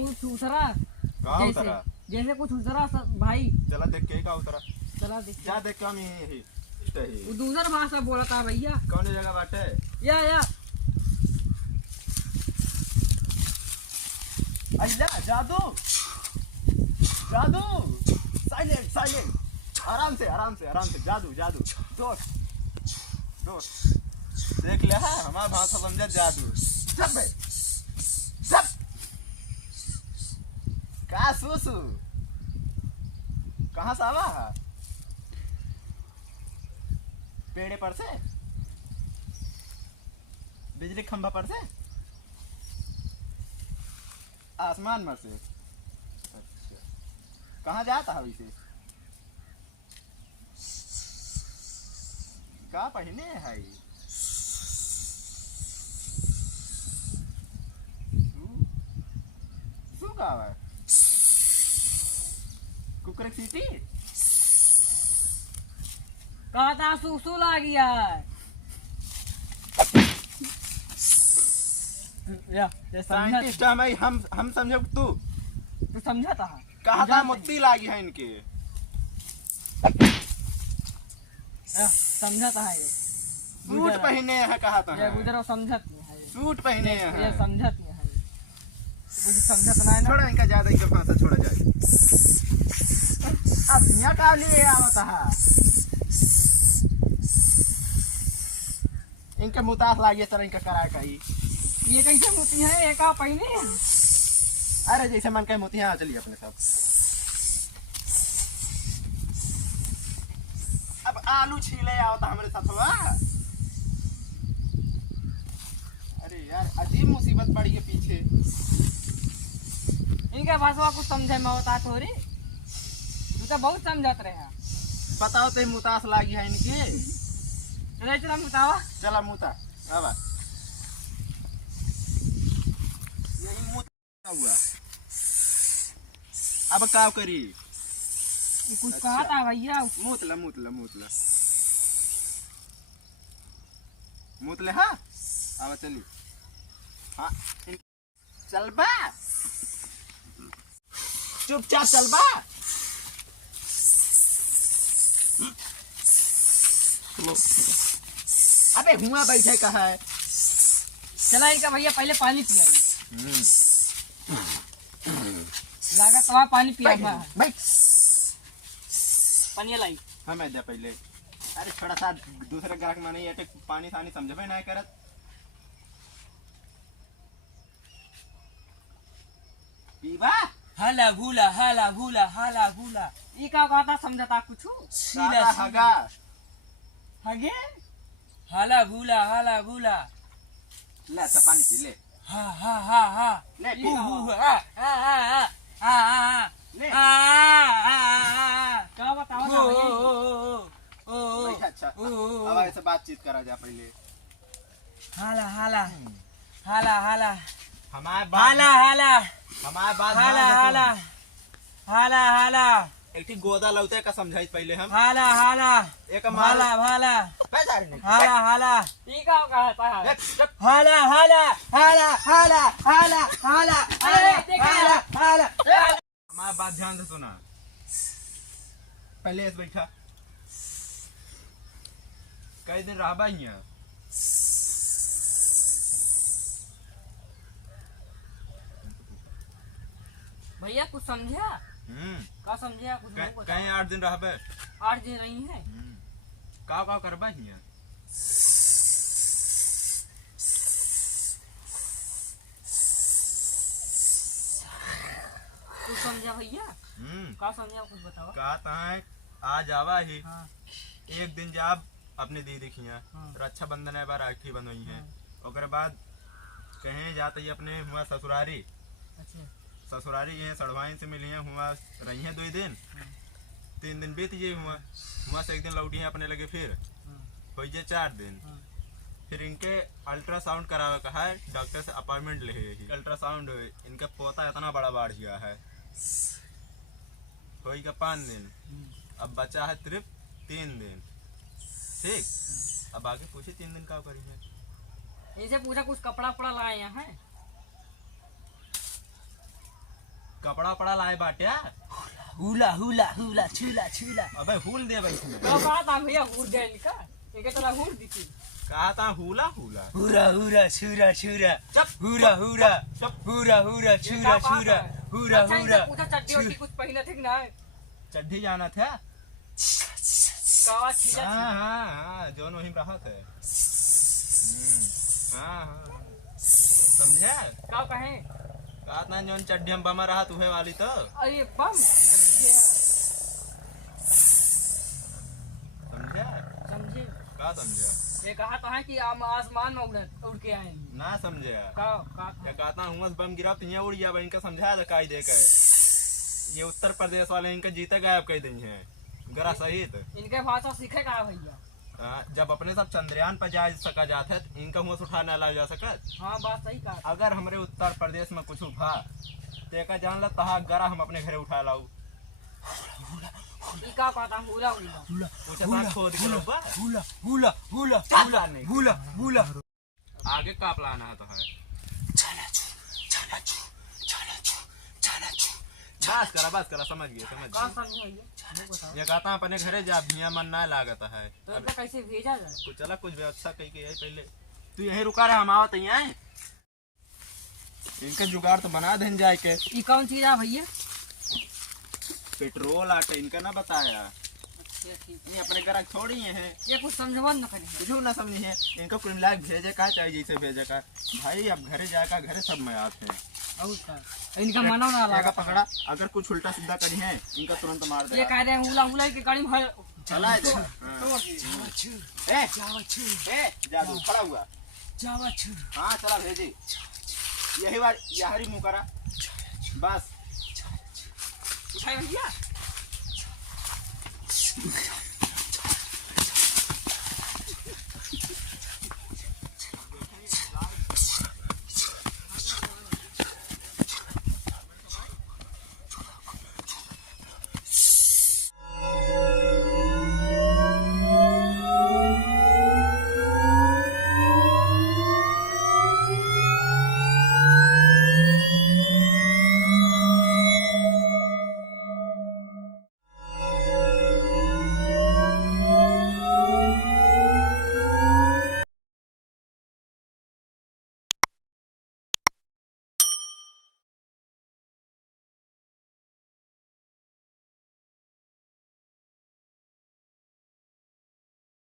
कुछ उतरा कहाँ उतरा? जैसे कुछ उतरा भाई। चला देख के का उतरा। चला देख जा देख के हम यही वो दूसरा भाषा बोला था भैया। कौन जगह बाटे? या अल्ला जादू जादू। Silent silent. आराम से जादू जादू। दोस्त देख ले है हमारा भाषा समझे जादू। सब बे सब का सुसु कहाँ से आवा है? पेड़े पर से? बिजली खंभा पर से? आसमान में से? अच्छा कहाँ जाता है वैसे? का पहने है? सु का है? कुकर सीटी? कहा था सुसु ला गया है। साइंटिस्ट हम समझो तू तो समझा था। कहा था मोती लागी है इनके। समझा था ये सूट पहने हैं कहा था। ये गुजरा समझत नहीं है। सूट पहने हैं। ये समझत नहीं है। मुझे समझत नहीं है। छोड़ा इनका ज्यादा इनका भाषा छोड़ा जाए। अब यहाँ का लिए आवता है। इनके मुतास लागिए तरह इनका कराए का ही। ये कैसे मोती है? एक आप पहने। अरे जैसे मन का मोती है चलिए अपने साथ। अब आलू छीले आवता हमारे साथ हुआ। अरे यार अजीब मुसीबत पड़ी है पीछे। इनका भाषा कुछ समझे में होता थोड़ी। तू तो बहुत समझत रहे हैं। बताओ तो मुतास लागी है इनके। चला मुतावा। चला मुता आवा। यही मुता हुआ। अब क्या करी? कुछ कहा था भैया। मूतला हाँ अब चली। हाँ चल बा चुपचाप चल बा। अबे हुआ बैठे कहा है? चला इनका भैया पहले पानी पिलाई। लगा तो पानी पिया भाई पानी लाई। हाँ मैं दे पहले। अरे थोड़ा सा दूसरे ग्राहक माने ये पानी सानी समझे ना करत। पीवा हाला भूला ये क्या कहा था? समझता कुछ सीला हगा हगे हाला भूला ले तो पानी पी ले। हा ले पी ले क्या बताओ अच्छा अब ऐसे बातचीत करा जा पहले। हाला हमारे बात हाला एक ठीक गोदा लौटे का समझाई पहले हम। हाला एक हाला पैसा नहीं ये क्या कहता है? हाला हमारा बात ध्यान से सुना। पहले ऐसे बैठा। कई दिन रहा यहाँ? भैया कुछ समझा? का समझा कुछ? कहीं 8 दिन रहा 8 दिन रही है। का करबा यहाँ? कुछ समझा भैया? का समझा कुछ बताओ। कहता है आज आवा ही। हाँ। एक दिन जाब अपने दीदी खिया। रक्षाबंधन है बार राखी बंधोई है। ओकर बाद कहीं जाते ही अपने हुआ ससुरारी। अच्छा ससुरारी ये सड़वाइन से मिली है हुआ रही है 2 दिन। 3 दिन बीत गए हुआ से एक दिन लौटी है अपने लगे फिर हो जाए 4 दिन। फिर इनके अल्ट्रासाउंड करावे का है। डॉक्टर से अपॉइंटमेंट ले। अल्ट्रासाउंड इनका पोता इतना बड़ा बढ़ गया है। कोई का 5 दिन। अब बचा है सिर्फ 3 दिन। ठीक अब आगे पूछे 3 दिन का करी है। इनसे पूछा कुछ कपड़ा उपड़ा लाए हैं? कपड़ा पड़ा लाए बाटिया। हुला हुला हुला छूला छूला। अबे हुल दे भाई इसमें। तो कहा था भैया हुर दे इनका इनके तोला हुर दिखी कहा था हुला हुला। हुरा हुरा छूरा छूरा चुप हुरा हुरा चुप। हुरा हुरा छूरा छूरा हुरा अच्छा हुरा। इनसे पूछा चड्डी वड्डी कुछ पहने थे कि ना चड्ढी जाना था। कावा छीला हाँ हाँ हाँ जोन वहीं रहा थे। हाँ हाँ समझे। का कहे कहा था जोन चड्ढी हम बमा रहा तुहे वाली तो। अरे बम समझे समझे का समझे। ये कहा तो है कि हम आसमान में उड़ के आए ना समझे का क्या कहता हूँ बम गिरा तो यहाँ उड़ गया भाई इनका समझाया था काई दे के। ये उत्तर प्रदेश वाले इनका जीते गायब कह दी है गरा सहित। इनके भाषा सीखे कहा भैया जब अपने सब चंद्रयान पर जा सका जाते है तो इनका मुँह उठा ना जा सकत। हाँ बात सही कहा अगर हमारे उत्तर प्रदेश में कुछ भा तेका जान ला तहा गरा हम अपने घरे उठा लाऊ। ई का कहता हुला हुला हुला पूछे साथ खोद के लो बा। हुला हुला हुला हुला नहीं हुला हुला। आगे का प्लान है तो है। चला छू चला छू चला छू चला छू। बस करा समझ गए समझ का गए। समझे भैया वो बताओ ये कहता अपने घरे जा भिया मन ना लागत है। तो इनका कैसे भेजा जाए कुछ चला कुछ व्यवस्था कही के यही पहले तू यही रुका रहे हम आवत यहाँ। इनका जुगाड़ तो बना दें जाए के। ई कौन चीज है भैया पेट्रोल आटे इनका ना बताया। अच्छा ठीक ये अपने घर छोड़ी हैं। ये कुछ समझवन न करे कुछ ना समझी है इनका कुल मिला के भेजे का चाहिए जैसे भेजे का भाई अब घरे जाएगा घरे सब में आते हैं। और का इनका मनो ना लगा लगा पकड़ा अगर कुछ उल्टा सीधा करी है इनका तुरंत मार ये दे। कह रहे हैं हुला हुला की गाड़ी में चला तो जावा छू ए जावा छू जादू खड़ा हुआ। जावा छू। हाँ चला भेजी यही बार यही मुँह करा बस। उठाए भैया